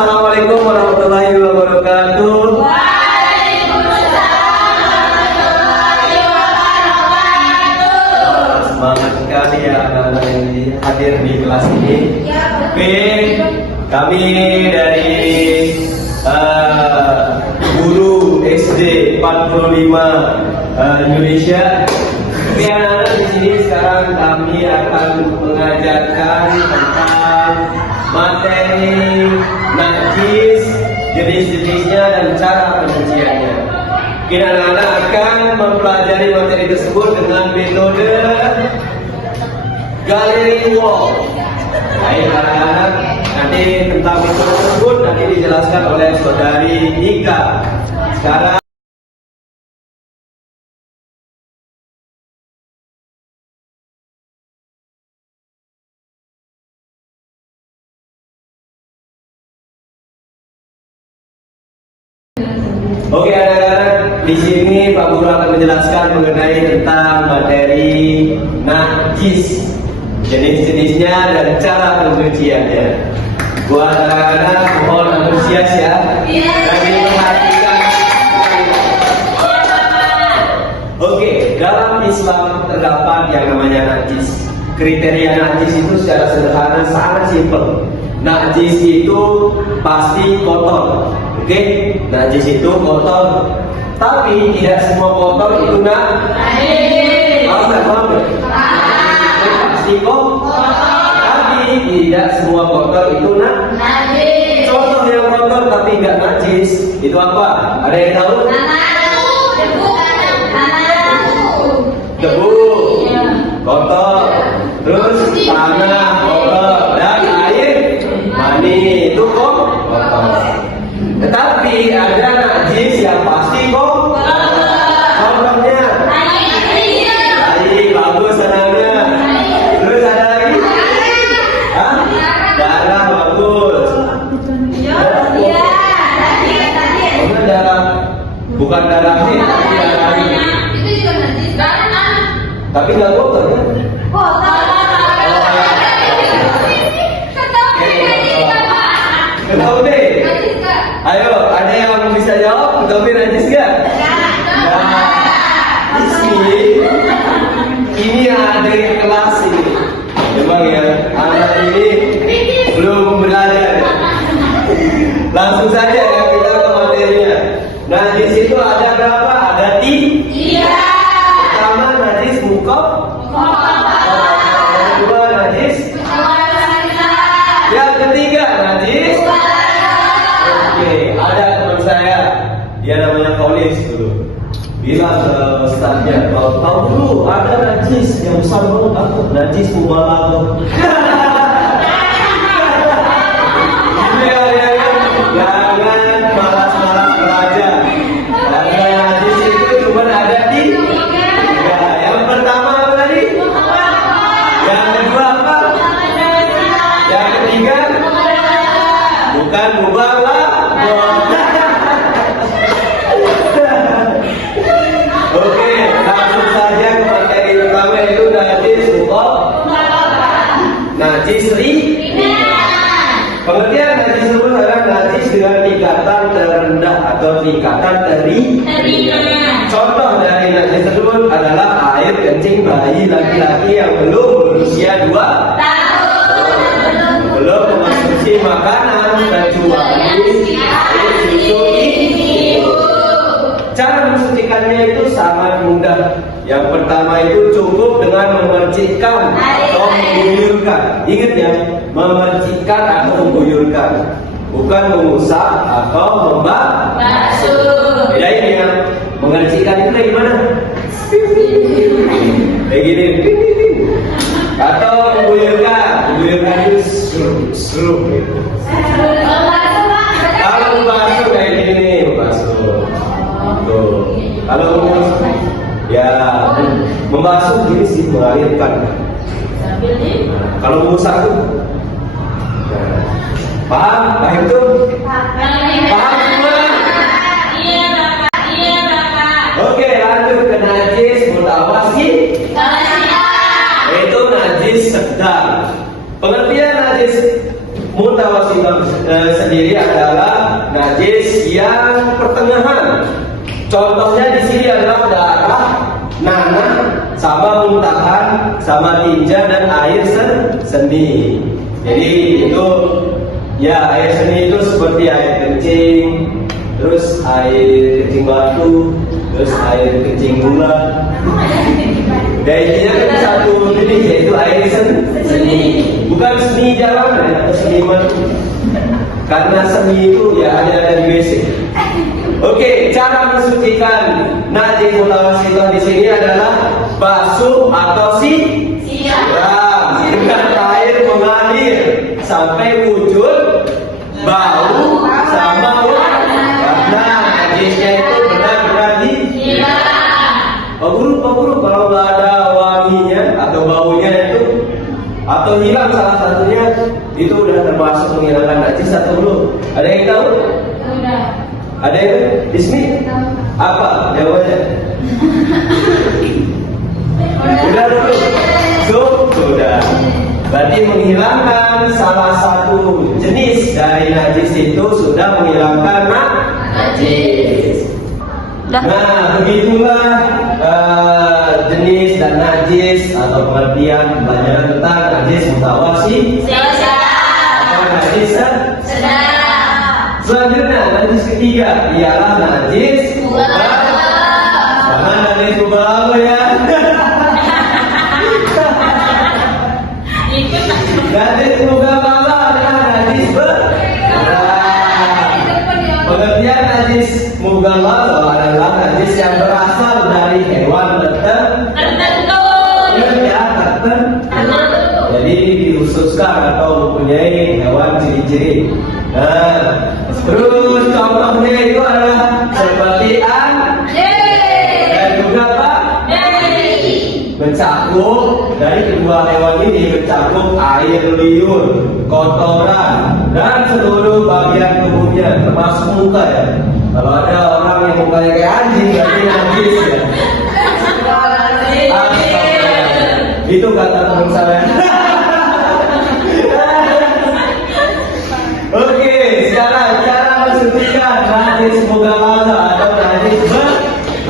Assalamualaikum warahmatullahi wabarakatuh. Semangat sekali ya anak-anak yang hadir di kelas ini. Oke, kami dari guru SD 45 Indonesia. Oke, anak-anak di sini sekarang kami akan mengajarkan tentang materi najis, jenis-jenisnya dan cara pencuciannya. Kita anak-anak akan mempelajari materi tersebut dengan metode galeri wall. Baik anak-anak, nanti tentang metode tersebut nanti dijelaskan oleh saudari Nika. Sekarang oke anak-anak, di sini Pak Guru akan menjelaskan mengenai tentang materi najis, jenis-jenisnya dan cara pencuciannya. Buat anak-anak mohon antusias ya. Dan diperhatikan. Oke, dalam Islam terdapat yang namanya najis. Kriteria najis itu secara sederhana sangat simpel. Najis itu pasti kotor. Oke, najis itu kotor, tapi tidak semua kotor itu najis. Paham? Pasti kotor, tapi tidak semua kotor itu najis. Contoh yang kotor tapi nggak najis itu apa? Ada yang tahu? Debu, kotor, terus tanah kotor dan air mani itu kotor. Tetapi ada najis yang pasti kok. Contohnya air, bagus anaknya. Terus ada lagi? Hah? Darah bagus. Bukan darah, bukan darah sih, tapi darah ini. Itu juga najis. Tapi nggak kotor ya? Ketahui deh. Ayo, ada yang bisa jawab? Tapi najis gak? Ini ada yang kelas ini. Memang ya, anak ini belum belajar. Langsung saja ya kita ke materinya. Najis itu ada berapa? Ada 3. Pertama najis mukab. Yang kedua najis. Yang ketiga najis. Oke, ada teman saya, dia namanya Kaulis dulu. Bilang ke ustaznya, kalau tahu dulu ada najis yang besar banget, aku najis mubalagh. Jangan malas-malas belajar. Karena najis itu cuma ada di 3. Yang pertama apa tadi? Yang kedua apa? Yang ketiga? Bukan mubalagh. Oke, langsung saja ke materi pertama itu najis mukab. Najis pengertian najis itu adalah najis dengan tingkatan terendah atau tingkatan terindah. Contoh dari najis tersebut adalah air kencing bayi laki-laki yang belum berusia 2 tahun, belum mengonsumsi makanan kecuali air susu ibu. Cara mensucikannya itu sangat mudah. Yang pertama itu cukup dengan memercikkan atau mengguyurkan. Ingat ya, memercikkan atau mengguyurkan, bukan mengusap atau membasuh. Bedain ya, mengercikkan itu kayak gimana? Kayak gini. Atau mengguyurkan itu seru gitu. Kalau membasuh kayak gini, membasuh. Kalau ya membasuh gini sih, mengalirkan. Kalau mengusap tuh, paham? Paham itu? Paham semua? Iya Bapak. Oke, lanjut ke najis mutawasid. Itu najis sedang. Pengertian najis Mutawasithah sendiri adalah najis yang pertengahan. Contohnya di sini adalah darah, nanah, sama muntahan, sama tinja dan air seni. Jadi itu ya, air seni itu seperti air kencing, terus air kencing batu, terus air kencing gula. Dan intinya kan satu jenis, yaitu air seni. Bukan seni jalanan atau seniman. Karena seni itu ya ada di WC. Oke, cara mensucikan najis mutawasithah di sini adalah basuh atau siram dengan air mengalir sampai wujud bau sama warna. Najisnya itu benar-benar Pak Guru, kalau nggak ada wanginya atau baunya itu atau hilang salah satunya, itu udah termasuk menghilangkan najis atau belum? Ada yang tahu? Udah. Ada yang? Ismi? Apa jawabannya? Sudah belum? Sudah. Berarti menghilangkan salah satu jenis dari najis itu sudah menghilangkan najis. Nah, begitulah jenis dan najis atau pengertian kebanyakan tentang najis mutawasithah atau najis sedang. Selanjutnya, najis ketiga ialah najis mughalladah. Sama najis mughalladah ya. Najis mughalladah adalah najis berat. Pengertian najis mughalladah adalah najis yang berasal dari hewan tertentu. Jadi dikhususkan atau mempunyai hewan ciri-ciri. Nah, terus contohnya itu adalah seperti dan juga apa? Mencakup dari kedua hewan ini mencakup air liur, kotoran dan seluruh bagian tubuhnya termasuk muka ya. Kalau ada orang yang mukanya kayak anjing berarti najis ya. Itu kata teman saya. Oke, sekarang cara mensucikan najis mughalladah atau najis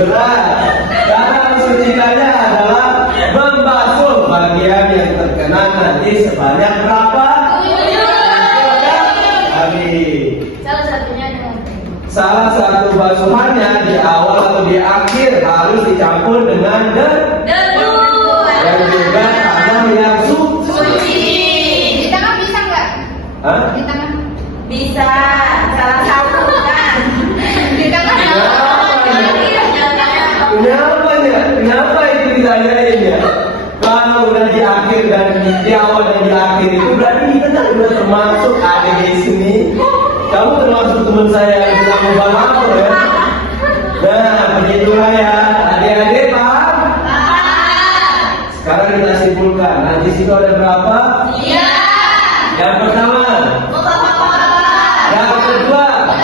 berat. Cara mensucikannya adalah membasuh bagian yang terkena najis sebanyak berapa? 7 kali. Salah satu basuhannya di awal atau di akhir harus dicampur dengan debu dan juga tanah yang suci. Di tangan bisa nggak? Hah? Di tangan bisa, salah satu kan. Di tangan Kenapa itu ditanyain ya? Kalau udah di akhir dan di awal dan di akhir itu berarti kita kan udah termasuk ada di sini. Kamu termasuk teman saya yang bilang mubalaghah ya. Nah, begitulah ya. Adik-adik paham? Sekarang kita simpulkan. Najis itu ada berapa? Iya. Yang pertama. Yang kedua.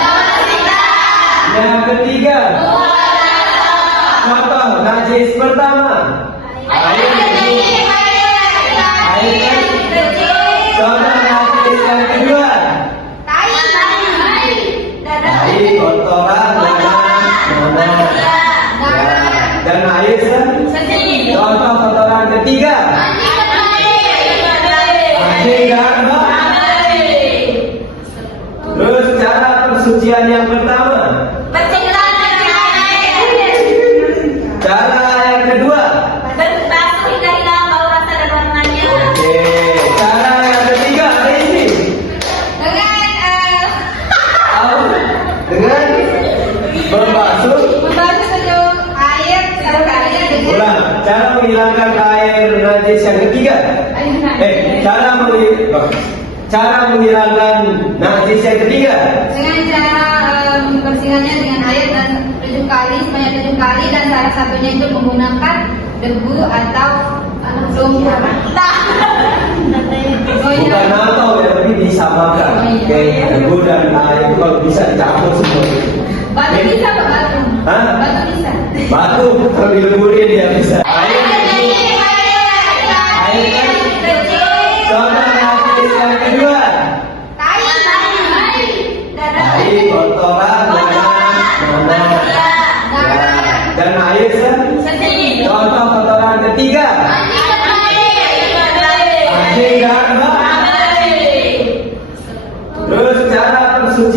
Yang ketiga. Contoh najis pertama. Air kecil. Contoh najis yang kedua. Air kotoran dan air seni. Contoh kotoran ketiga. Anjing dan terus cara pensucian yang pertama. Cara yang kedua. Oke, cara yang ketiga ada ini. Dengan membasuh. Ulang. Cara menghilangkan air najis yang ketiga. Cara menghilangkan najis yang ketiga. Dengan cara membersihkannya dengan air dan 7 kali, sebanyak 7 kali, dan salah satunya itu menggunakan debu atau lumpur. Bukan atau ya, tapi disamakan. Oke, debu dan air itu kalau bisa dicampur semua. Batu bisa Pak, batu. Hah? Batu bisa. Batu kalau dileburin dia bisa. Air contoh najis yang kedua.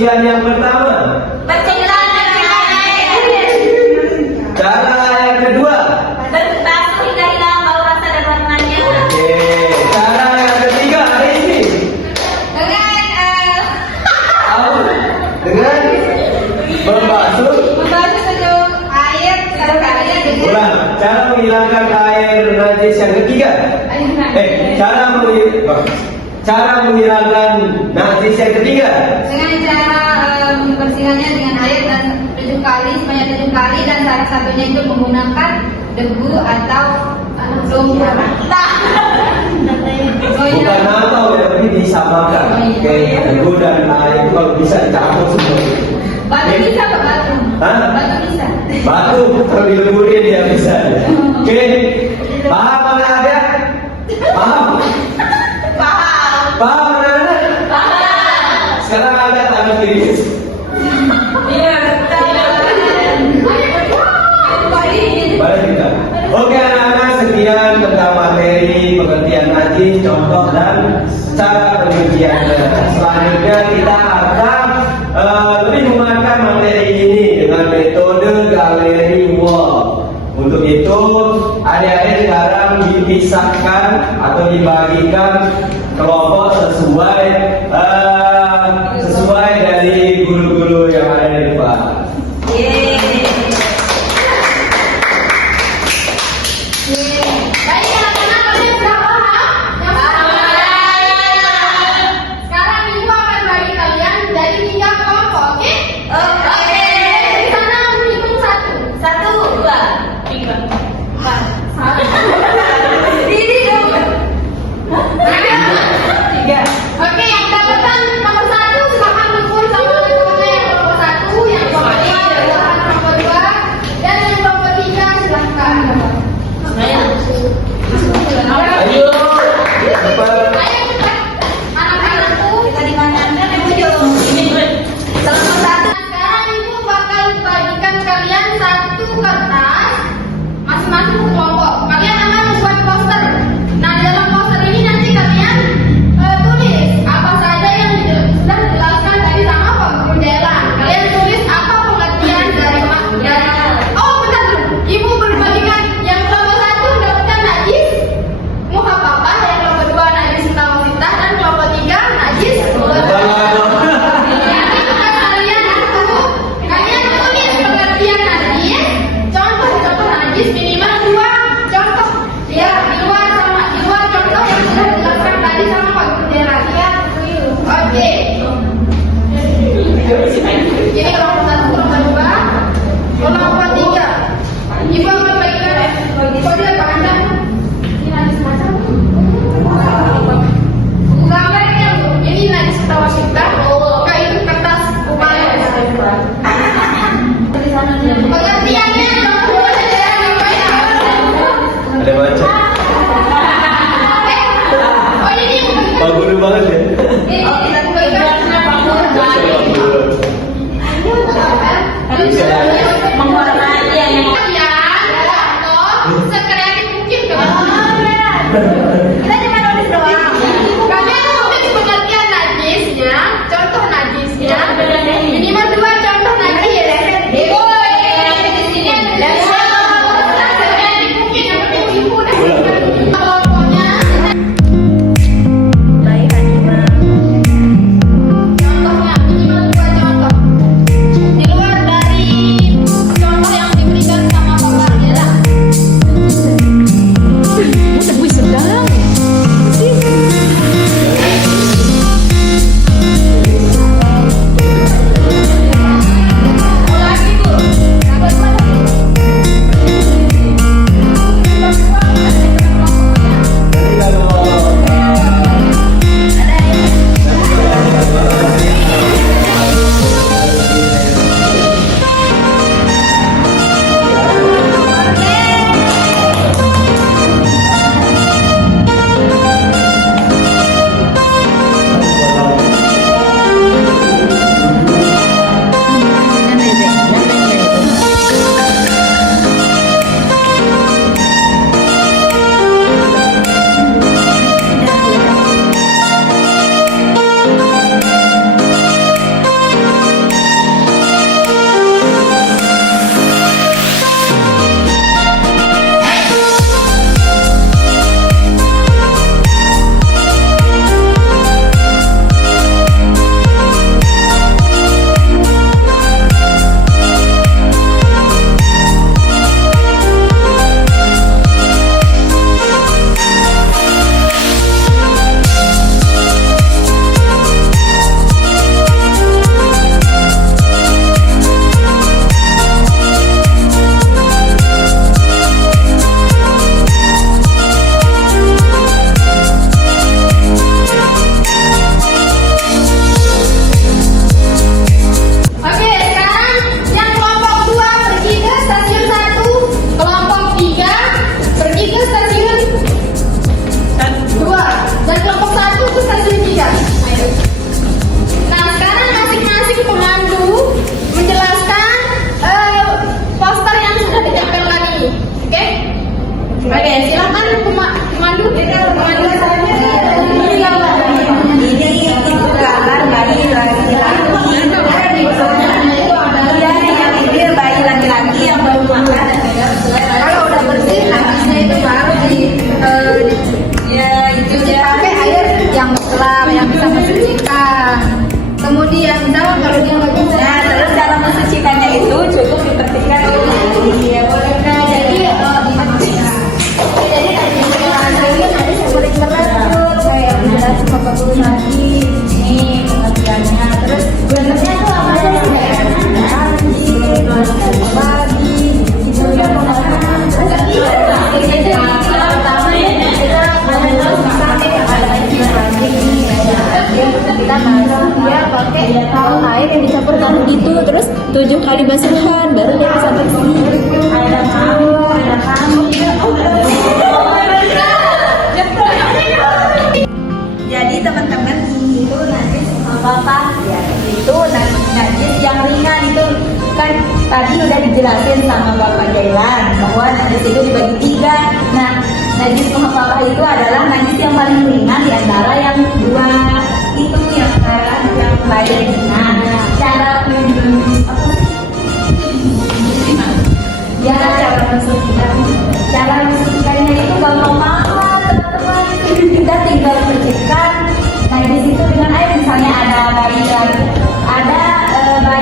pengertian yang pertama. Bercelana dengan air. Cara yang kedua. Berbasuh hingga bau rasa dan warnanya. Oke. Cara yang ketiga hari ini. Dengan membasuh. membasuh seluruh air sekali dengan Ulang. Cara menghilangkan air najis yang ketiga. Cara menghilangkan najis yang ketiga. dengan cara membersihkannya dengan air dan 7 kali sebanyak 7 kali dan salah satunya itu menggunakan debu atau lumpur. Bukan atau ya, tapi disamakan. Oke, debu dan air itu kalau bisa dicampur semua. Batu bisa Pak, batu. Hah? Batu bisa. Batu kalau dileburin dia bisa. Oke, paham anak-anak? Paham? Paham. Paham anak-anak? Paham. Sekarang ada tangan kiri. Iya. Balik kita. Oke anak-anak, sekian tentang materi pengertian najis, contoh dan cara pengertiannya. Selanjutnya kita akan lebih memakan materi ini dengan metode galeri wall. Untuk itu, adik-adik sekarang dipisahkan atau dibagikan kelompok sesuai dari guru-guru yang ada di depan. Baik anak-anak, kalian sudah paham? Yang paham. Sekarang ibu akan bagi kalian jadi 3 kelompok, oke? Oke. Di sana menghitung 1. 1, 2, 3, 4. Ini dong. 3. Oke, yang dapatan nomor 1 silakan kumpul sama teman-temannya yang kelompok 1, yang kelompok 2 silakan kelompok 2, dan yang kelompok 3 silakan. Ayo, cepat. Ayo cepat. Anak-anakku, Kita di mana? Di ujung. kelompok 1. Sekarang ibu bakal bagikan kalian 1 kertas masing-masing kelompok. Kalian akan membuat poster. Nah, di dalam poster ini nanti kalian tulis apa saja yang sudah dijelaskan tadi sama Pak Guru Dela. Kalian tulis apa pengertian dari oh bentar dulu. Ibu berbagikan yang kelompok 1 mendapatkan najis muka papa, yang kelompok 2 najis sita dan kelompok 3 najis mulut. Kalian tulis pengertian najis, contoh najis minimal 2 contoh. Ya, 2 contoh yang sudah dijelaskan tadi sama Pak Guru Dela. Ya, oke. Ini kelompok 1, kelompok 2, kelompok 3. Ibu akan bagikan kode apa Anda? Ini najis macam. Gambarnya Bu, ini najis sita. Kayu kertas upaya. Pengertiannya contoh saja gambarnya. Ada baca. Oh ini Pak Guru banget ya. ini bagikannya Pak Guru. Mewarnai yang Sekreatif mungkin kan? kita cuma nulis doang. Kalian tulis pengertian najisnya, contoh najisnya, minimal 2 contoh najis. Di sini ada sekreatif mungkin yang penting ibu dan kelompoknya. Baik, Hanifah. halal yang bisa mensucikan. Kemudian misalnya kalau dia nggak bisa, Nah, terus cara mensucikannya itu cukup diperhatikan dulu. iya boleh kan? Jadi diperhatikan. Jadi tadi nanti seperti meracun kayak menjelaskan bapak guru tadi. Ini pengertiannya. Terus benernya tuh apa sih? Kayak lagi. Kemudian pemahaman. Jadi pertama kita kita masuk dia pakai air yang dicampur tanah itu, terus 7 kali basuhan baru dia bisa bersih. Ada kamu, ada kamu. Jadi teman-teman itu najis apa ya? Itu najis yang ringan itu kan tadi udah dijelasin sama Bapak Jailan bahwa najis itu dibagi 3. Nah, najis muhafafah itu adalah najis yang paling ringan di antara yang 2 itu yang paling ringan. Cara cara mensucikannya itu gampang banget teman-teman. Kita tinggal percikan najis itu dengan air. Misalnya ada bayi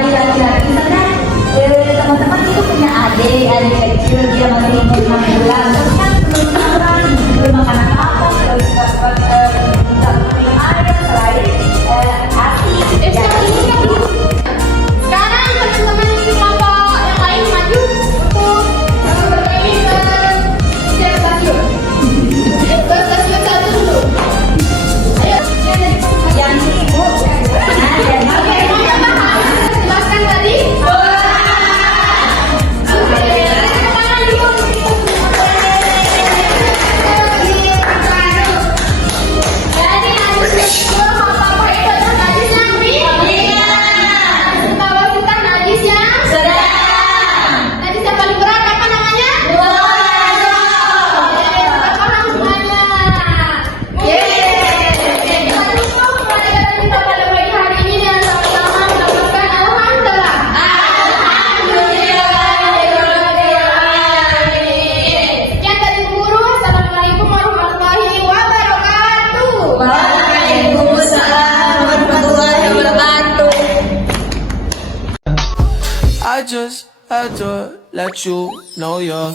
laki-laki misalnya teman-teman itu punya adik kecil dia masih umur 6 bulan terus kan belum makan apa-apa terus dapat air selain asi. Jadi Sekarang teman-teman kelompok yang lain maju untuk bermain ke stasiun. Ke stasiun 1 dulu. Ayo, yang ini Bu. Nah, jadi oke, semuanya paham? Jelaskan tadi? Oke, tangan dulu. Jadi najis itu apa itu adalah najis yang ringan. Bawa kita najis yang sedang. Najis yang paling berat apa namanya? Oke, sudah paham semuanya. Kita cukup pelajaran kita pada pagi hari ini dan sama-sama mendapatkan alhamdulillah. Sekian dari Bu Guru. Assalamualaikum warahmatullahi wabarakatuh. Waalaikumsalam warahmatullahi wabarakatuh. I just had to let you know you're